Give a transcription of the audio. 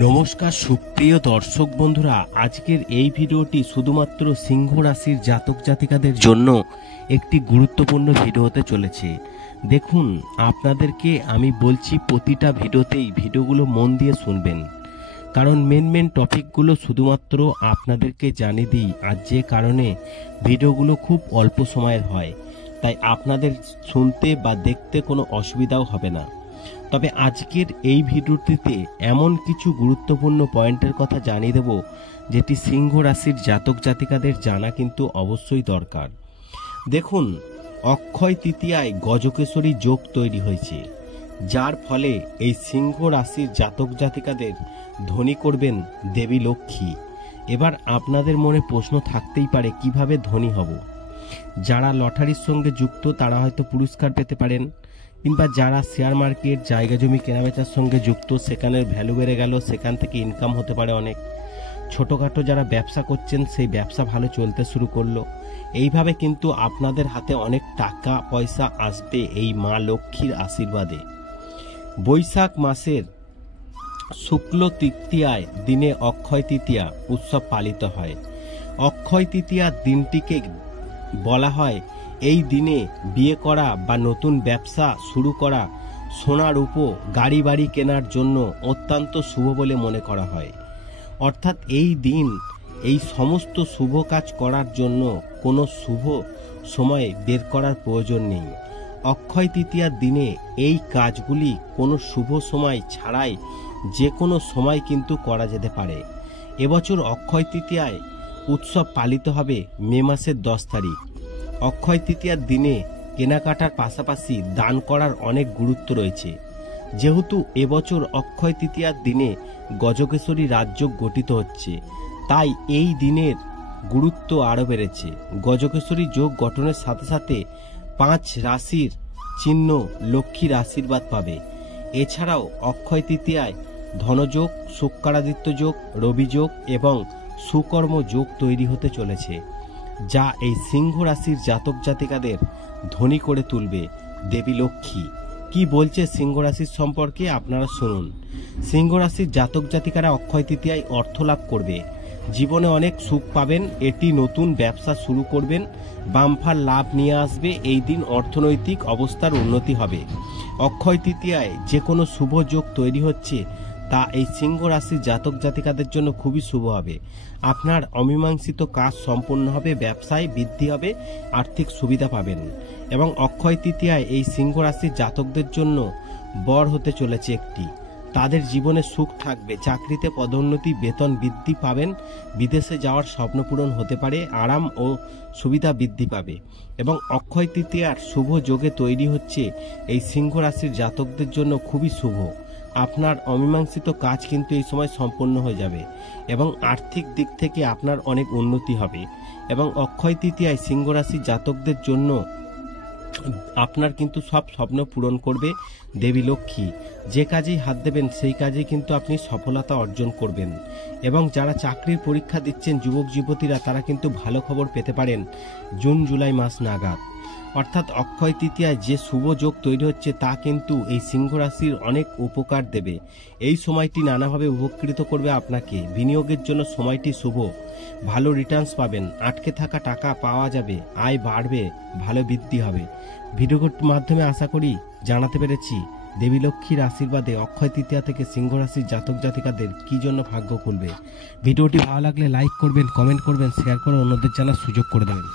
নমস্কার সুপ্রিয় দর্শক বন্ধুরা, আজকের এই ভিডিওটি শুধুমাত্র সিংহ রাশির জাতক জাতিকাদের জন্য একটি গুরুত্বপূর্ণ ভিডিও হতে চলেছে। দেখুন, আপনাদেরকে আমি বলছি প্রতিটা ভিডিওতেই ভিডিওগুলো মন দিয়ে শুনবেন, কারণ মেন টপিকগুলো শুধুমাত্র আপনাদেরকে জানিয়ে দিই। আর যে কারণে ভিডিওগুলো খুব অল্প সময়ের হয়, তাই আপনাদের শুনতে বা দেখতে কোনো অসুবিধাও হবে না। তবে আজকের এই ভিডিওটিতে এমন কিছু গুরুত্বপূর্ণ পয়েন্টের কথা জানিয়ে দেব, যেটি সিংহ রাশির জাতক জাতিকাদের জানা কিন্তু অবশ্যই দরকার। দেখুন, অক্ষয় তৃতীয়ায় গজকেশরী যোগ তৈরি হয়েছে, যার ফলে এই সিংহ রাশির জাতক জাতিকাদের ধনী করবেন দেবী লক্ষ্মী। এবার আপনাদের মনে প্রশ্ন থাকতেই পারে, কিভাবে ধনী হব? যারা লটারির সঙ্গে যুক্ত তারা হয়তো পুরস্কার পেতে পারেন, কিংবা যারা শেয়ার মার্কেট, জায়গা জমি কেনাবেচার সঙ্গে যুক্ত, সেখানের ভ্যালু বেড়ে গেল, সেখান থেকে ইনকাম হতে পারে অনেক। ছোটোখাটো যারা ব্যবসা করছেন, সেই ব্যবসা ভালো চলতে শুরু করলো। এইভাবে কিন্তু আপনাদের হাতে অনেক টাকা পয়সা আসবে এই মা লক্ষ্মীর আশীর্বাদে। বৈশাখ মাসের শুক্ল তৃতীয়ায় দিনে অক্ষয় তৃতীয়া উৎসব পালিত হয়। অক্ষয় তৃতীয়ার দিনটিকে বলা হয় এই দিনে বিয়ে করা বা নতুন ব্যবসা শুরু করা, সোনা রূপো, গাড়ি বাড়ি কেনার জন্য অত্যন্ত শুভ বলে মনে করা হয়। অর্থাৎ এই দিন এই সমস্ত শুভ কাজ করার জন্য কোনো শুভ সময় বের করার প্রয়োজন নেই। অক্ষয় তৃতীয়ার দিনে এই কাজগুলি কোনো শুভ সময় ছাড়াই যে কোনো সময় কিন্তু করা যেতে পারে। এবছর অক্ষয় তৃতীয়ায় উৎসব পালিত হবে মে মাসের 10 তারিখ। অক্ষয় তৃতীয়ার দিনে কেনাকাটার পাশাপাশি দান করার অনেক গুরুত্ব রয়েছে। যেহেতু এবছর অক্ষয় তৃতীয়ার দিনে গজকেশরী রাজযোগ গঠিত হচ্ছে, তাই এই দিনের গুরুত্ব আরও বেড়েছে। গজকেশরী যোগ গঠনের সাথে সাথে 5 রাশির চিহ্ন লক্ষ্মীর আশীর্বাদ পাবে। এছাড়াও অক্ষয় তৃতীয়ায় ধনযোগ, শুক্রাদিত্য যোগ, রবি যোগ এবং সুকর্ম যোগ তৈরি হতে চলেছে, যা এই সিংহ রাশির জাতক জাতিকাদের ধনী করে তুলবে দেবী লক্ষ্মী। কি বলছে সিংহ রাশির সম্পর্কে আপনারা শুনুন। সিংহ রাশির জাতক জাতিকারা অক্ষয় তৃতীয়ায় অর্থ লাভ করবে, জীবনে অনেক সুখ পাবেন, এটি নতুন ব্যবসা শুরু করবেন, বাম্পার লাভ নিয়ে আসবে। এই দিন অর্থনৈতিক অবস্থার উন্নতি হবে। অক্ষয় তৃতীয়ায় যে কোনো শুভ যোগ তৈরি হচ্ছে, তা এই সিংহ রাশির জাতক জাতিকাদের জন্য খুবই শুভ হবে। আপনার অমীমাংসিত কাজ সম্পূর্ণ হবে, ব্যবসায় বৃদ্ধি হবে, আর্থিক সুবিধা পাবেন। এবং অক্ষয় তৃতীয়ায় এই সিংহ রাশির জাতকদের জন্য বর হতে চলেছে একটি। তাদের জীবনে সুখ থাকবে, চাকরিতে পদোন্নতি, বেতন বৃদ্ধি পাবেন, বিদেশে যাওয়ার স্বপ্ন পূরণ হতে পারে, আরাম ও সুবিধা বৃদ্ধি পাবে। এবং অক্ষয় তৃতীয়ার শুভ যোগে তৈরি হচ্ছে এই সিংহ রাশির জাতকদের জন্য খুবই শুভ। আপনার অমীমাংসিত কাজ কিন্তু এই সময় সম্পন্ন হয়ে যাবে এবং আর্থিক দিক থেকে আপনার অনেক উন্নতি হবে। এবং অক্ষয় তৃতীয়ায় সিংহ রাশির জাতকদের জন্য আপনার কিন্তু সব স্বপ্ন পূরণ করবে দেবী লক্ষ্মী। যে কাজেই হাত দেবেন সেই কাজে কিন্তু আপনি সফলতা অর্জন করবেন। এবং যারা চাকরির পরীক্ষা দিচ্ছেন যুবক যুবতীরা, তারা কিন্তু ভালো খবর পেতে পারেন জুন জুলাই মাস নাগাদ। অর্থাৎ অক্ষয় তৃতীয়ায় যে শুভ যোগ তৈরি হচ্ছে, তা কিন্তু এই সিংহ রাশির অনেক উপকার দেবে। এই সময়টি নানাভাবে উপকৃত করবে আপনাকে। বিনিয়োগের জন্য সময়টি শুভ, ভালো রিটার্নস পাবেন, আটকে থাকা টাকা পাওয়া যাবে, আয় বাড়বে, ভালো বৃদ্ধি হবে। ভিডিওর মাধ্যমে আশা করি জানাতে পেরেছি দেবী লক্ষ্মীর আশীর্বাদে অক্ষয় তৃতীয়া থেকে সিংহ রাশির জাতক জাতিকাদের কি জন্য ভাগ্য খুলবে। ভিডিওটি ভালো লাগলে লাইক করবেন, কমেন্ট করবেন, শেয়ার করে অন্যদের জানার সুযোগ করে দেবেন।